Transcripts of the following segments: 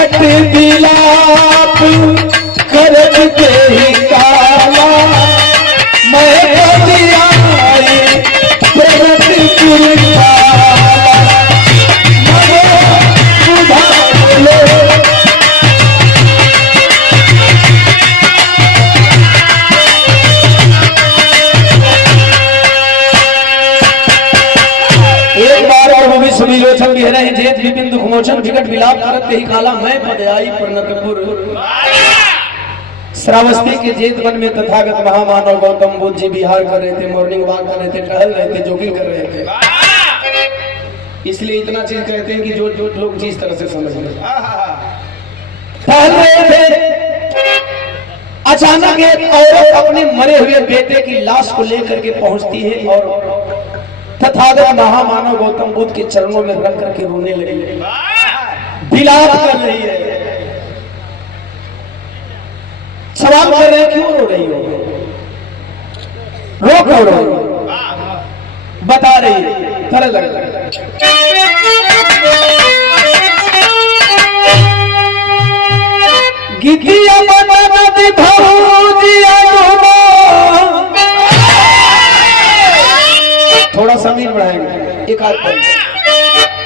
प्रगट विलाप करत के ही काला मैं दिया प्रगट पुरकाला सुनिलोचन भी है जेत विपिन दुख मोचन विकट विलाप करत ही काला मैं पदयाई प्रणतपुर। श्रावस्ती के जेत वन में तथागत महामानव गौतम बुद्ध जी विहार कर रहे थे, मॉर्निंग वॉक कर रहे थे, टहल रहे थे, जॉगिंग कर रहे थे। इसलिए इतना चीज कहते हैं कि जो लोग जिस तरह से समझ रहे टहल रहे थे, अचानक एक औरत अपने मरे हुए बेटे की लाश को लेकर के पहुंचती है और तथागत महामानव गौतम बुद्ध के चरणों में रख करके रोने लगी, विलाप कर रही है। सवाल कर रहे हैं क्यों रो रही हो, रो क्यों रही हो, बता रही है। तरह लग गीतिया बनती भौजिया थोड़ा सा मीट बढ़ाएंगे, एक आध पल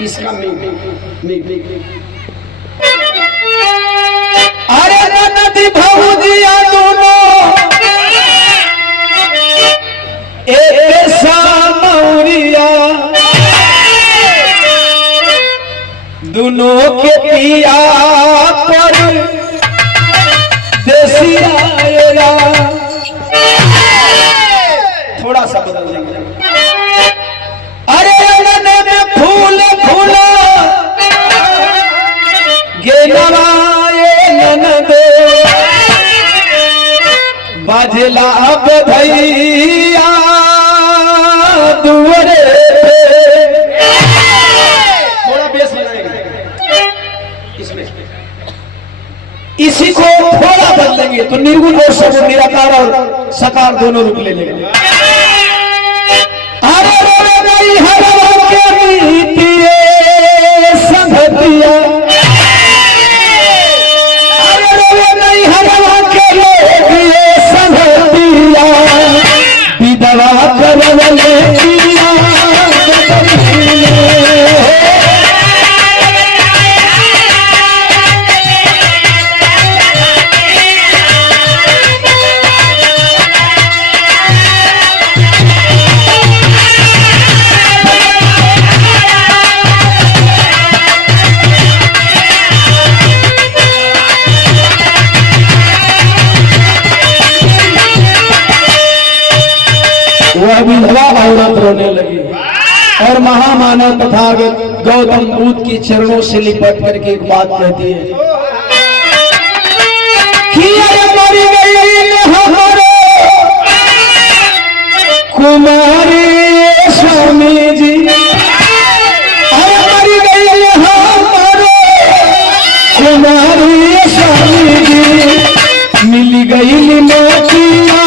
इसका मीट। अरे नदी भौजिया दोनों ऐसा मौरिया दोनों के पिया पर देसिया थोड़ा सा बदल देंगे। अरे फूल फूला गेनवाए ननदे बाजला बधैया दुआरे थोड़ा बेस लगाएंगे इसमें, इसी को थोड़ा बदलेंगे तो निर्गुण और सगुण निराकार और साकार दोनों रूप ले लेंगे। वह विधवा औरत रोने लगी और महामानव तथागत गौतम बुद्ध की चरणों से लिपट करके एक बात कहती है कि मरी गई हमारे कुमारी स्वामी जी, मरी गई हमारे कुमारी स्वामी जी, मिल गई मोतिया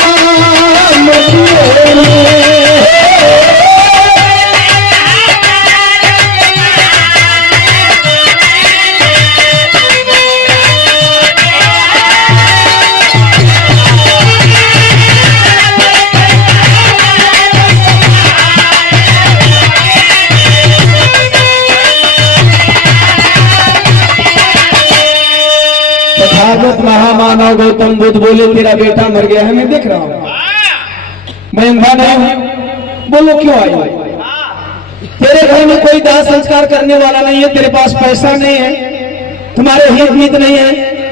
तथागत महामानव गौतम बुद्ध बोले तेरा बेटा मर गया है, मैं देख रहा हूं, मैं अंधा नहीं हूं, बोलो क्यों आई? तेरे घर में कोई दाह संस्कार करने वाला नहीं है, तेरे पास पैसा नहीं है, तुम्हारे हित मित नहीं है,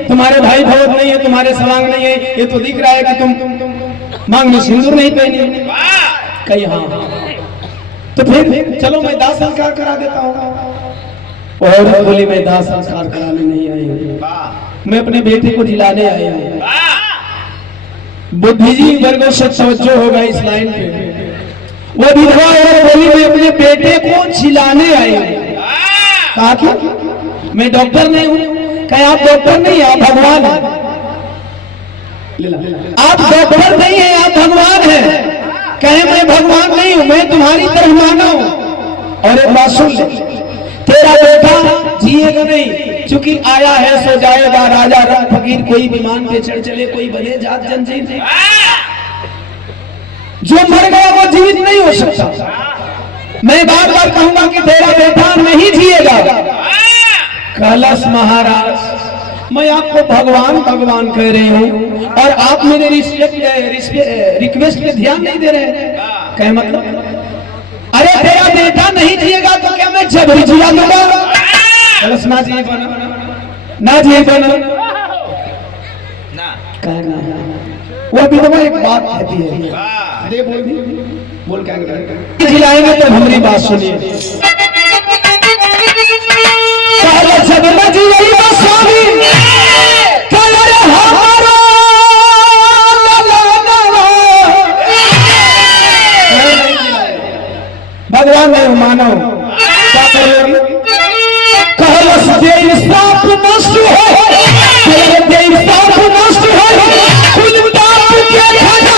तुम्हारे भाई भौत नहीं है, तुम्हारे सवांग नहीं है, ये तो दिख रहा है कि तुम मांग में सिंदूर नहीं पहनी। कहीं हाँ, तो फिर चलो मैं दाह संस्कार करा देता हूँ। और बोली मैं दाह संस्कार कराने नहीं आई हूँ, मैं अपने बेटे को जिलाने आया हूँ। बुद्धिजीवी वर्गों से तवज्जो होगा इस लाइन पे। वो विधवा औरत बोली मैं अपने बेटे को जिलाने आई हूँ। कहा कि मैं डॉक्टर नहीं हूँ। कहा आप डॉक्टर नहीं, आप भगवान हैं। आप डॉक्टर नहीं है, आप भगवान हैं। कहे मैं भगवान नहीं हूँ, मैं तुम्हारी तरह मानव हूँ। और एक बात सुन ले, तेरा बेटा जिएगा नहीं, क्योंकि आया है सो जाएगा, राजा रंग फकीर, कोई विमान पे चढ़ चले, कोई बने जात जंजीर, जो मर गया वो जीवित नहीं हो सकता। मैं बार बार कहूंगा कि तेरा बेटा नहीं जिएगा। कलश महाराज, मैं आपको भगवान भगवान कह रही हूँ और आप मेरे रिक्वेस्ट पे ध्यान नहीं दे रहे। क्या मतलब? अरे तेरा बेटा नहीं जिएगा तो क्या मैं जबरी जिला दूंगा? कलश ना जिए बना, ना जिए बना कहना। वो विधवा एक बात कहती है, अरे बोल क्या जिलाएंगे तो हमारी बात सुनिए। जब मैं जी रही हूँ स्वामी, भगवान ने मानो कहलस देव साप नष्ट हो, देव साप नष्ट हो, कुल बाप के खाना।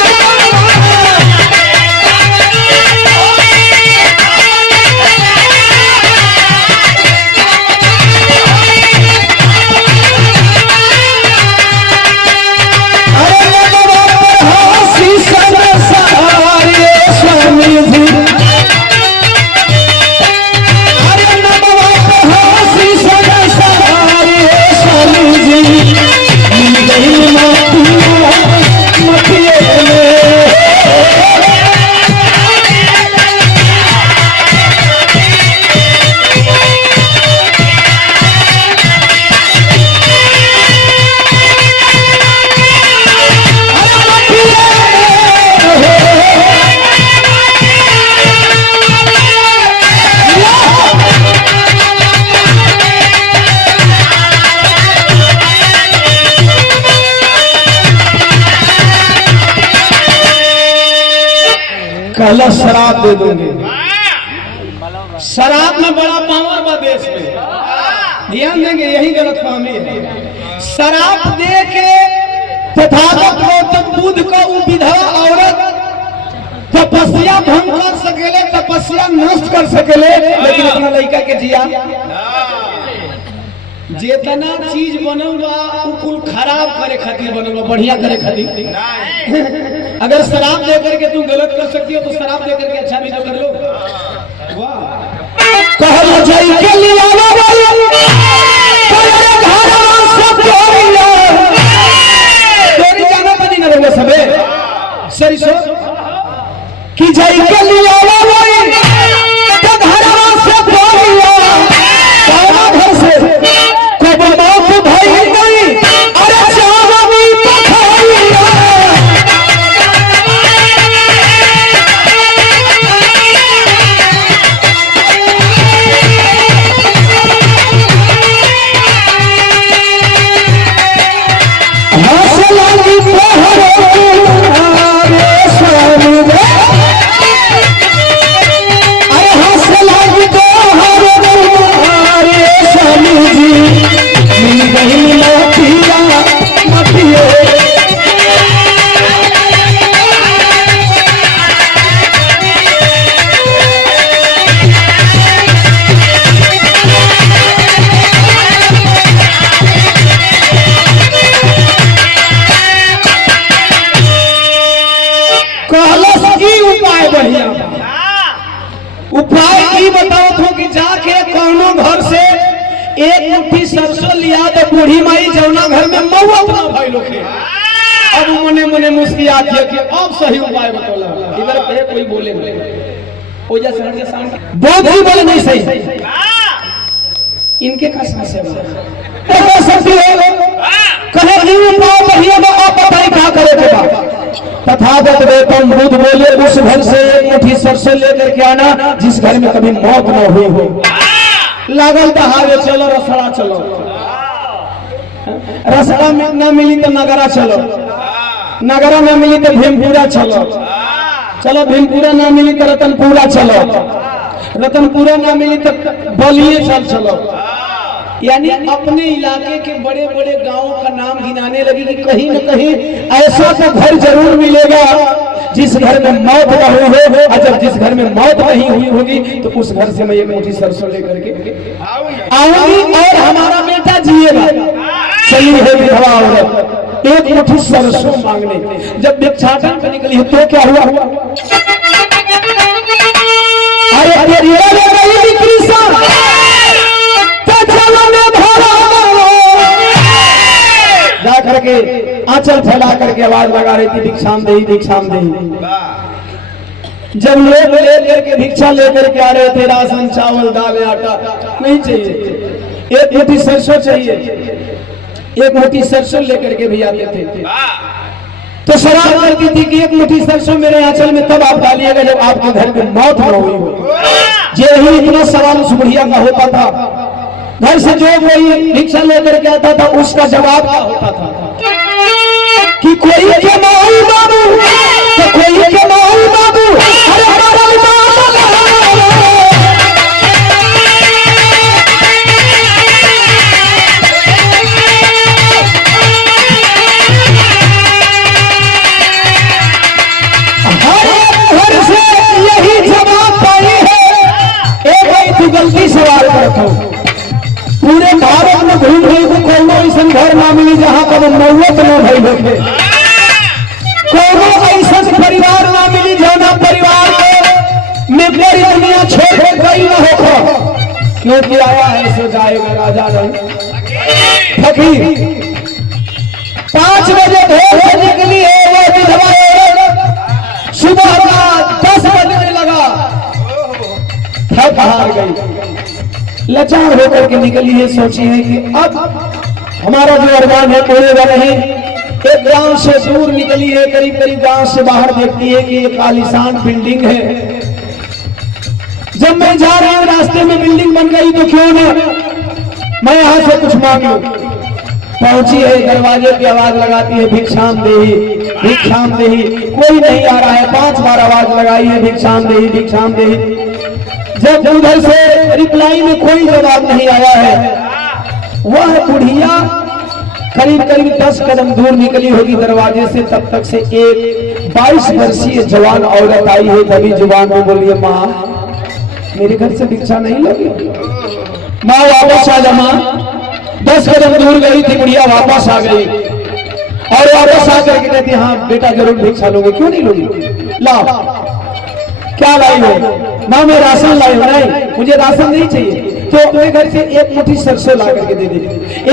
कहला शराब दे दोगे। शराब में बड़ा पावर बा देश में, ध्यान देंगे, यही गलतफहमी है। शराब दे के तथागत गौतम बुद्ध का वो विधवा औरत तपस्या भंग कर सकेले, तपस्या नष्ट कर सकेले, लेकिन अपना लड़का के जिया जितना चीज बनल बा कुल खराब करे खातिर बनल बा, बढ़िया करे खातिर। अगर शराब दे करके तुम गलत कर सकती हो तो शराब दे करके अच्छा भी तो कर लो। कहल जाई के लिया तोरी जाना बनी न रंगे सबे सरी सो कि जाई के लिया उपाय की बताओ तो कि जाके कौनो घर से एक मुट्ठी सरसों लिया तो बूढ़ी माई जौना घर में महुआ अपना भाई लोग अब मने मने मुस्किया थी कि अब सही उपाय बतौला। इधर पे कोई बोले ओजा शहर के सामने बहुत ही बोले नहीं सही, इनके का समस्या है सकती है कहे कि उपाय बढ़िया बा, आप बताइए क्या करे के बा। तथागत गौतम बुद्ध बोले उस घर से एक मुट्ठी सरसों लेकर के आना जिस घर में कभी मौत न हुई हो। लागल दहाड़े चलो रसड़ा चलो, रसड़ा में न मिली तो नगरा चलो, नगरा न मिली तो भीमपुरा चलो, चलो भीमपुरा न मिली तो रतनपुरा चलो, रतनपुरा न मिली तो बलिए चलो। यानी अपने इलाके के बड़े बड़े गांवों का नाम गिनाने लगी कि कहीं न कहीं ऐसा तो घर जरूर मिलेगा जिस घर में मौत न हुई हो, और जब जिस घर में मौत नहीं हुई होगी तो उस घर से मैं एक मुट्ठी सरसों लेकर के आऊंगी और हमारा बेटा जिएगा। चली है विधवा औरत एक मुट्ठी सरसों मांगने। जब भिक्षाटन पे निकली है तो क्या हुआ? अरे जा करके आंचल फैला करके आवाज लगा रही थी, भिक्षाम दे, भिक्षाम दे। जब लोग लेकर के भिक्षा लेकर के आ रहे थे, राशन चावल दाल आटा नहीं चाहिए, एक मुट्ठी सरसों चाहिए, एक मुट्ठी सरसों लेकर के भी आते थे। तो शराब करती थी कि एक मुट्ठी सरसों मेरे आंचल में तब आप डालिएगा जब आपके घर में मौत न हुई हो। यही इतना सवाल उस बुढ़िया का होता था। घर से जो कोई भिक्षा लेकर के आता था उसका जवाब क्या होता था कि कोई जमाई बाबू तो कोई जमाई बाबू, अरे हमारा घर से यही जवाब पाई है। एक भाई तू गलती सवाल करता हूं, पूरे भारत में घूम रही को कोनो ऐसा घर ना मिली जहां पर मौत न भई होखे, कोनो ऐसा परिवार ना मिली जहां परिवार में पूरी दुनिया छोड़ गई न हो। क्योंकि आया है सो जाएगा राजा नहीं। फकीर 5 बजे भोर से निकली है वो विधवा, सुबह का 10 बजने लगा, थक हार गई, लाचार होकर के निकली है। सोची है कि अब हमारा जो अरमान है पूरेगा नहीं। एक गांव से दूर निकली है, करीब करीब गांव से बाहर देखती है कि एक आलीशान बिल्डिंग है। जब मैं जा रहा हूं रास्ते में बिल्डिंग बन गई तो क्यों ना मैं यहां से कुछ मांग लूं। पहुंची है, दरवाजे की आवाज लगाती है, भिक्षाम देही, भिक्षाम देही। कोई नहीं आ रहा है, 5 बार आवाज लगाई है, भिक्षाम देही, भिक्षाम देही। जब उधर से रिप्लाई में कोई जवाब नहीं आया है, वह बुढ़िया करीब करीब 10 कदम दूर निकली होगी दरवाजे से। तब तक से एक 22 वर्षीय जवान औरत आई है, तभी जुबान में बोलिए, माँ मेरे घर से भिक्षा नहीं लोगी? माँ वापस आ जा। माँ 10 कदम दूर गई थी बुढ़िया, वापस आ गई और वापस आकर के कहती, हाँ बेटा जरूर भिक्षा लोगे। क्यों नहीं लोगी? लाओ। क्या लाई हो? माँ मैं राशन लाई हूं। नहीं मुझे राशन नहीं चाहिए, तो अपने घर से एक मुट्ठी सरसों ला करके दे दे।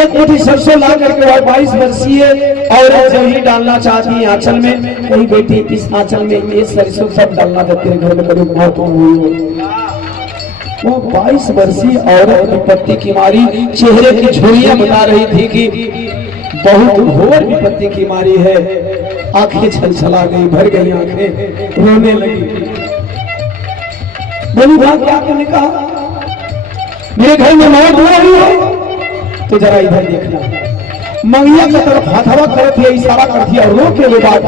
एक मुट्ठी सरसों ला करके वह 22 वर्षीय औरत जब ही डालना चाहती है आंचल में, कहीं बेटी इस आंचल में ये सरसों सब डालना जब तेरे घर में कभी मौत हुई हो। वो 22 वर्षीय औरत विपत्ति की मारी चेहरे की झुर्रियां बता रही थी कि बहुत घोर विपत्ति की मारी है। आंखें छलछला गई, भर गई आंखें, रोने लगी। बोली भाग क्या आपने कहा? मेरे घर में मौत हो रही है तो जरा इधर देखना। मंगिया की तरफ हथवा करती है, इशारा करती है और रो के ले बात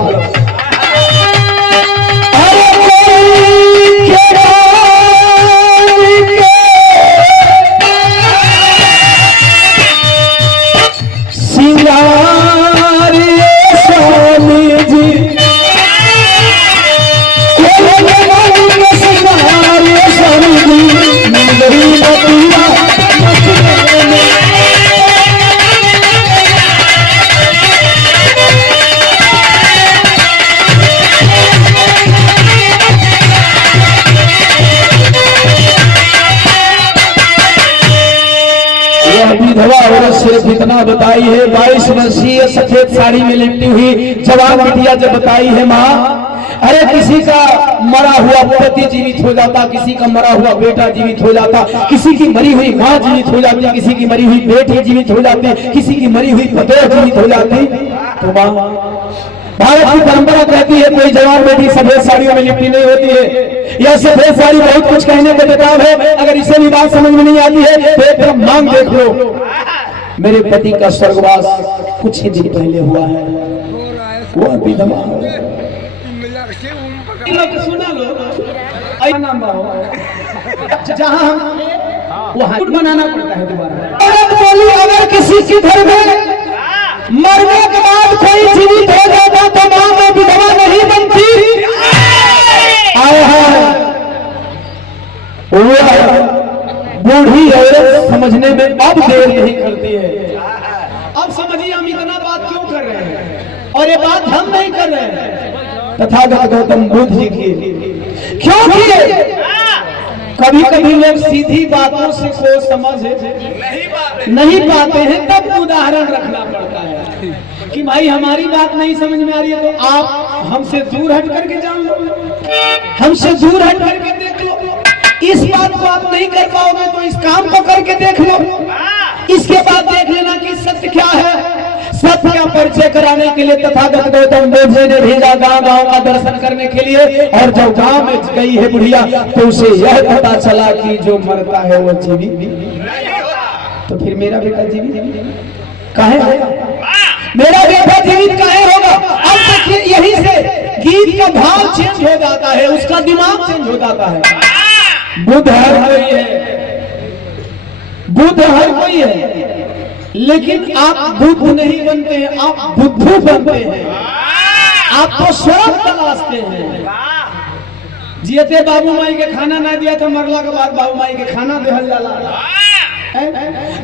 विधवा औरत सिर्फ इतना बताई है। 22 वर्षीय सफेद साड़ी में लिपटी हुई जवान बिटिया जब बताई है, माँ अरे किसी का मरा हुआ पति जीवित हो जाता, किसी का मरा हुआ बेटा जीवित हो जाता, किसी की मरी हुई माँ जीवित हो जाती, किसी की मरी हुई बेटी जीवित हो जाती, किसी की मरी हुई पतोह जीवित हो जाती। तो माँ भारत की परंपरा कहती है कोई जवान बेटी सफेद साड़ियों में लिपटी नहीं होती है। यह सफेद साड़ी बहुत कुछ कहने का किताब है। अगर इसे भी बात समझ में नहीं आती है तो एक तरफ मांग देख लो। मेरे पति का स्वर्गवास कुछ ही दिन पहले हुआ है, वो विधवा सुना लो। जहाँ वहाँ बनाना पड़ता है दोबारा। अगर किसी के घर में मरने के बाद कोई जीवित हो जाता तो मां में विधवा नहीं बनती। आया है बूढ़ी औरत समझ समझने में अब देर नहीं करती है। अब समझिए हम इतना बात क्यों कर रहे हैं, और ये बात हम नहीं कर रहे हैं, तथागत गौतम बुद्ध जी की क्यों किए। कभी कभी लोग सीधी बातों से को समझ नहीं पाते हैं, तब उदाहरण रखना पड़ता है कि भाई हमारी बात नहीं समझ में आ रही है तो आप हमसे दूर हट करके जान लो, हमसे दूर हट करके देख लो। इस बात को आप नहीं कर पाओगे तो इस काम को करके देख लो, इसके बाद देख लेना कि सत्य क्या है। सत्य का परिचय कराने के लिए तथागत गौतम बुद्ध जी ने भेजा गांव गांव का दर्शन करने के लिए, और जब गांव में गई है बुढ़िया तो उसे यह पता चला कि जो मरता है वो जीवित नहीं होता। तो फिर मेरा बेटा जीवित काहे होगा, मेरा बेटा जीवित काहे होगा। अब देखिए यही से गीत का भाव चेंज हो जाता है, उसका दिमाग चेंज हो जाता है। बुद्ध हर कोई है, बुद्ध हर कोई है, लेकिन आप बुद्ध नहीं बनते हैं, आप बुद्धू बनते हैं। आप तो स्वर्ग तलाशते हैं। जियते बाबू माई के खाना ना दिया तो मरला के बाद बाबू माई के खाना देहल जाला।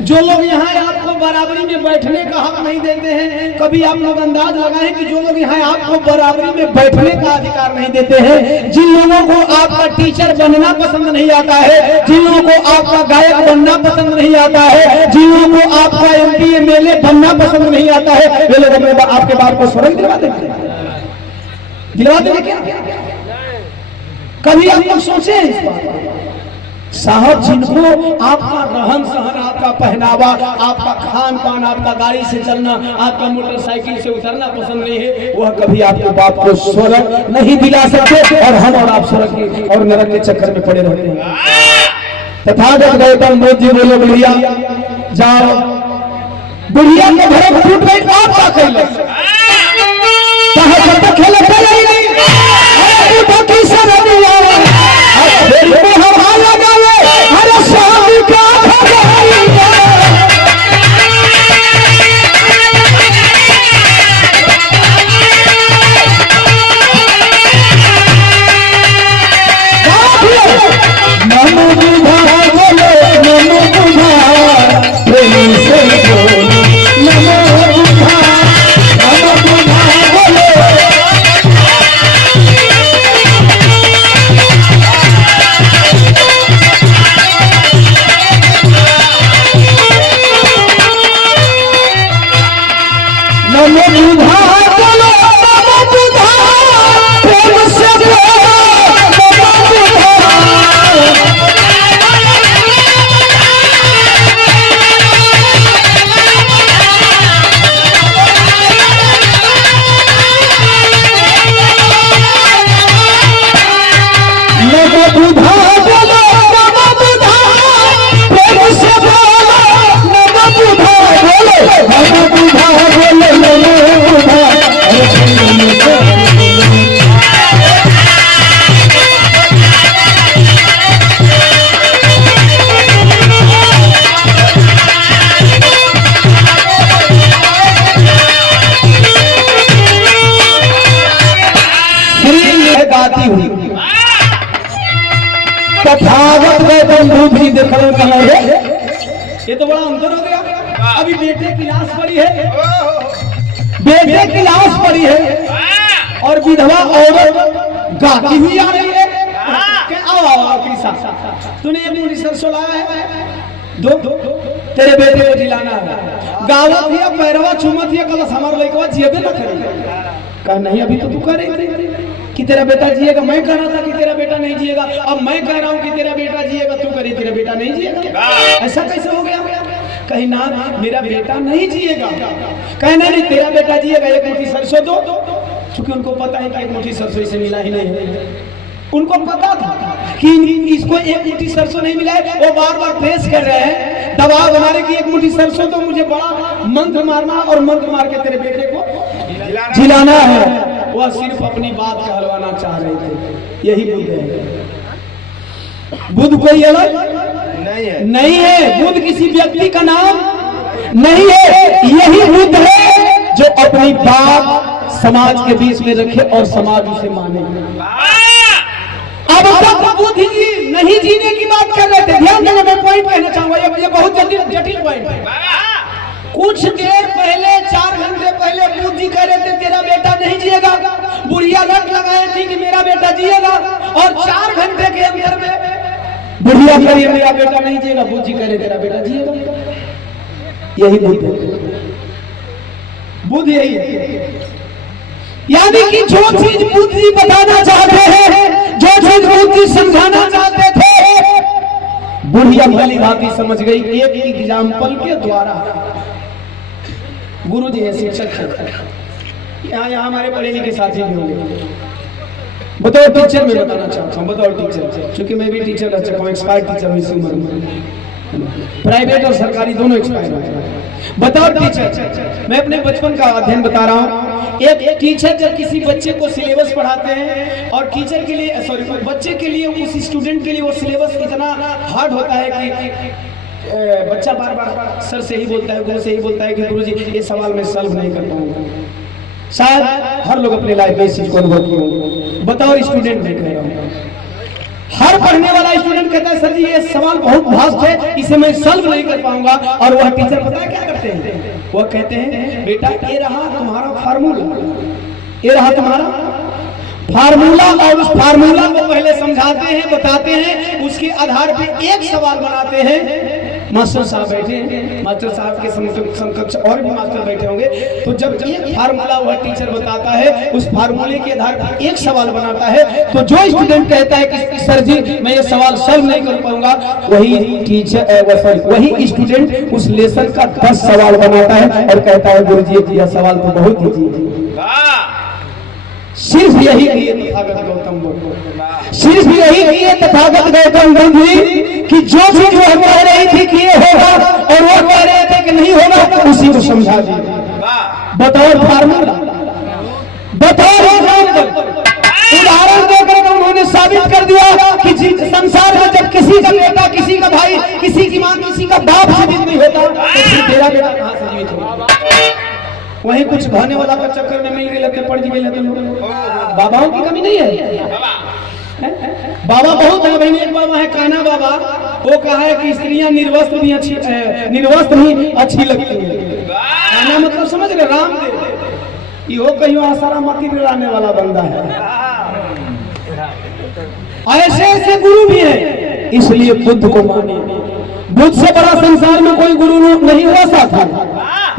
जो लोग यहाँ आपको बराबरी में बैठने का हक नहीं देते हैं, कभी आप लोग अंदाज लगाएं कि जो लोग यहाँ आपको बराबरी में बैठने का अधिकार नहीं देते हैं, जिन लोगों को आपका टीचर बनना पसंद नहीं आता है, जिन लोगों को आपका गायक बनना पसंद नहीं आता है, जिन लोगों को आपका MP MLA बनना पसंद नहीं आता है, वे लोग अपने आपके बाप को स्वर्ग दिलवा देंगे, दिलवा देंगे क्या? कभी आप लोग सोचे इस बात साहब, जिनको आपका रहन सहन, आपका पहनावा, आपका खान पान, आपका गाड़ी से चलना, आपका मोटरसाइकिल से उतरना पसंद नहीं है, वह कभी आपके बाप को स्वर्ग नहीं दिला सकते, और हम और आप स्वर्ग के और नरक के चक्कर में पड़े रहते हैं। तथागत गौतम बुद्ध जी बोले बुढ़िया जाओ, बुढ़िया के घर फूट गई, आप क्या कैले तथागत गौतम बुद्ध जी देखो कहाँ है। ये तो बड़ा अंतर हो गया। अभी बेटे की लाश पड़ी है, बेटे की लाश पड़ी है, और विधवा औरत गाती हुई आ रही है। तूने एक मुंडी सरसों लाया है, दो तेरे बेटे को जिलाना है। गावत हिया पैरवा चुमत हिया, कल हमारे लड़का जियबे ना करे। कहा नहीं अभी तो तू कह रही थी कि तेरा बेटा जिएगा, मैं कह रहा था कि तेरा बेटा नहीं जिएगा, अब मैं कह रहा हूँ कि तेरा बेटा जिएगा, तू कह रही तेरा बेटा नहीं जिएगा। ऐसा कैसे हो गया? कहीं ना मेरा बेटा नहीं जिएगा, कहना नहीं तेरा बेटा जिएगा, एक मुट्ठी सरसों दो। क्योंकि उनको पता है कि एक मुट्ठी सरसों इसे मिला ही नहीं है। उनको पता था कि इसको एक मुट्ठी सरसों नहीं मिला है। वो बार बार प्रेस कर रहे हैं, दबाव बना रहे कि एक मुट्ठी सरसों तो मुझे बड़ा मंत्र मारना, और मंत्र मार के तेरे बेटे को जिलाना है। वह सिर्फ अपनी बात कहलवाना चाह रहे थे। यही बुद्ध है। बुद्ध कोई अलग नहीं है। बुद्ध किसी व्यक्ति का नाम नहीं है। यही बुद्ध है जो अपनी बात समाज के बीच में रखे और समाज उसे माने। अब तक बुद्धि जी नहीं जीने की बात कर रहे थे। ध्यान देना, मैं पॉइंट कहना चाहूंगा, ये बहुत जटिल पॉइंट है। कुछ देर पहले 4 घंटे पहले बुद्ध जी कह रहे थे तेरा बेटा नहीं जिएगा, बुढ़िया रट लगाए थी कि मेरा बेटा जिएगा, और 4 घंटे के अंदर में बुढ़िया कह रही मेरा बेटा नहीं जिएगा, बुद्ध जी कह रहे तेरा बेटा जिएगा। यही बुद्ध है, बुद्ध यही है। यानी कि जो चीज बुद्ध जी बताना चाहते हैं, जो चीज बुद्ध जी समझाना चाहते थे, बुढ़िया भली भांति समझ गई। एक एग्जाम्पल के द्वारा गुरु जी है, शिक्षक है, यहाँ हमारे पढ़े लिखे साथी भी होंगे। बताओ टीचर मैं बताना चाहता हूँ, बताओ टीचर, क्योंकि मैं भी टीचर रह चुका हूँ, एक्सपायर्ड टीचर हूँ इस उम्र में, प्राइवेट और सरकारी दोनों एक्सपायर हैं। बताओ टीचर, मैं अपने बचपन का अध्ययन बता रहा हूँ। एक टीचर जब किसी बच्चे को सिलेबस पढ़ाते हैं, और टीचर के लिए बच्चे के लिए, उस स्टूडेंट के लिए वो सिलेबस इतना हार्ड होता है कि बच्चा बार बार सर से ही बोलता है, गुरु से ही बोलता है कि गुरुजी ये सवाल मैं सॉल्व नहीं कर पाऊंगा। शायद हर लोग अपने लाइफ में इस चीज को अनुभव किए होंगे। बताओ स्टूडेंट भी कह रहा हूँ, हर पढ़ने वाला स्टूडेंट कहता है सर जी ये सवाल बहुत भास्ट है, इसे मैं सॉल्व नहीं कर पाऊंगा। और वह टीचर पता है क्या करते हैं, वह कहते हैं बेटा ये रहा तुम्हारा फार्मूला, ये रहा तुम्हारा फार्मूला, और उस फार्मूला को पहले समझाते हैं, बताते हैं, उसके आधार पे एक सवाल बनाते हैं। मास्टर साहब बैठे हैं, मास्टर साहब के समकक्ष और भी मास्टर बैठे होंगे। तो जब एक फार्मूला वह टीचर बताता है, उस फार्मूले के आधार पर एक सवाल बनाता है, तो जो स्टूडेंट कहता है कि सर जी मैं ये सवाल सॉल्व नहीं कर पाऊंगा, वही टीचर वही स्टूडेंट उस लेसन का 10 सवाल बनाता है और कहता है गुरुजी यह सवाल तो बहुत ईजी है। सिर्फ यही किए तथागत गौतम बुद्ध, सिर्फ यही किए तथागत गौतम बुद्ध कि जो चीज वो कह रही थी कि ये होगा और वो कह रहे थे कि नहीं होगा, तो उसी को समझा दिया। बताओ फार्मूला, बताओ उदाहरण देकर उन्होंने साबित कर दिया कि संसार में जब किसी का बेटा, किसी का भाई, किसी की मां, किसी का बाप जीवित नहीं होता, तो फिर तेरा बेटा कहां से जीवित होगा। वहीं कुछ भाने वाला का चक्कर में मिल गए, पड़ गए लोग। बाबाओं की कमी नहीं है, बाबा बहुत है। बहन एक बाबा है कान्हा बाबा, वो कहा है कि स्त्रियां निर्वस्त्र भी अच्छी, निर्वस्त्र ही अच्छी लगती है। कान्हा मतलब समझ रहे, रामदेव, ये हो कहीं आसारा माती लाने वाला बंदा है। ऐसे ऐसे गुरु भी है, इसलिए बुद्ध को माने। बुद्ध से बड़ा संसार में कोई गुरु नहीं हुआ साथ,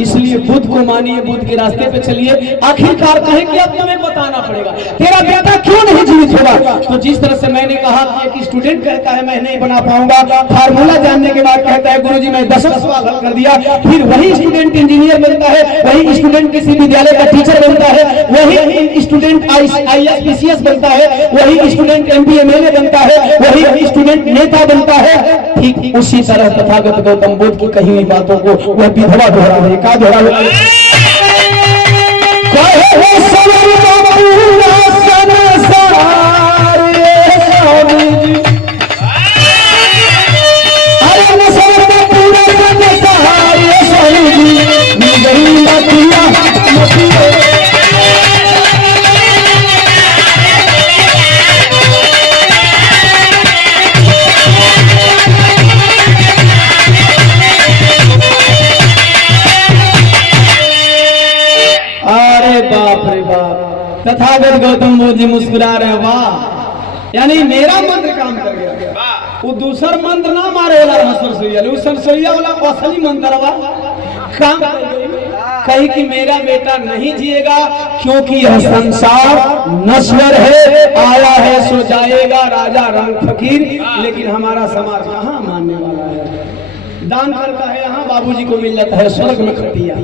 इसलिए बुद्ध को मानिए, बुद्ध के रास्ते पे चलिए। आखिरकार कहें कि अब तुम्हें बताना पड़ेगा तेरा बेटा क्यों नहीं जीवित होगा। तो जिस तरह से मैंने कहा कि एक स्टूडेंट कहता है मैं नहीं बना पाऊंगा, फार्मूला जानने के बाद कहता है गुरुजी मैं 10 सवाल हल कर दिया, फिर वही स्टूडेंट इंजीनियर बनता है, वही स्टूडेंट किसी विद्यालय का टीचर बनता है, वही स्टूडेंट IAS PCS बनता है, वही स्टूडेंट MP MLA बनता है, वही स्टूडेंट नेता बनता है। ठीक उसी तरह तथागत गौतम बुद्ध की कही हुई बातों को वह विधवा दोहरा है। का दोहरा तथागत गौतम बुद्ध जी मुस्कुरा रहे, वाह, यानी मेरा मंत्र काम कर गया। वो दूसरा मंत्र ना मारे वाला सरसोईया, वो सरसोईया वाला असली मंत्र काम कही कि मेरा बेटा नहीं जिएगा, क्योंकि यह संसार नश्वर है, आया है सो जाएगा, राजा रंग फकीर। लेकिन हमारा समाज कहाँ मानने वाला है, दान करता है, यहाँ बाबूजी को मिल जाता है स्वर्ग में खटिया।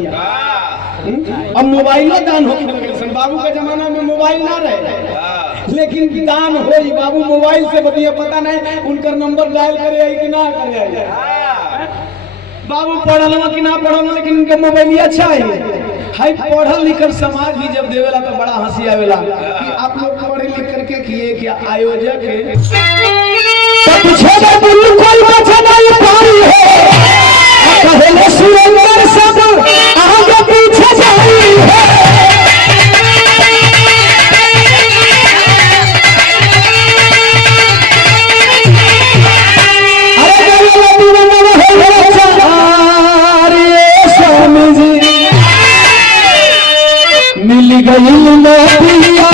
अब मोबाइल दान हो, बाबू का जमाना में मोबाइल ना रहे, लेकिन दान हो, बाबू मोबाइल से बताइए, पता नहीं उनका नंबर डायल करे कि ना करे। बाबू पढ़ल कि ना पढ़ल, लेकिन उनका मोबाइल अच्छा है। पढ़ल लिखल समाज भी जब देवेला तो बड़ा हंसी आवेला कि आप लोग पढ़े लिख करके किए क्या आयोजक मिल गई नौकरियां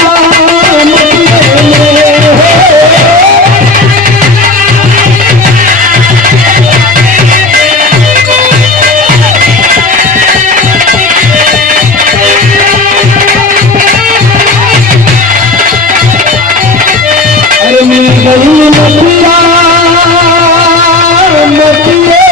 मटिए में। अरे मिल गई नौकरियां मटिए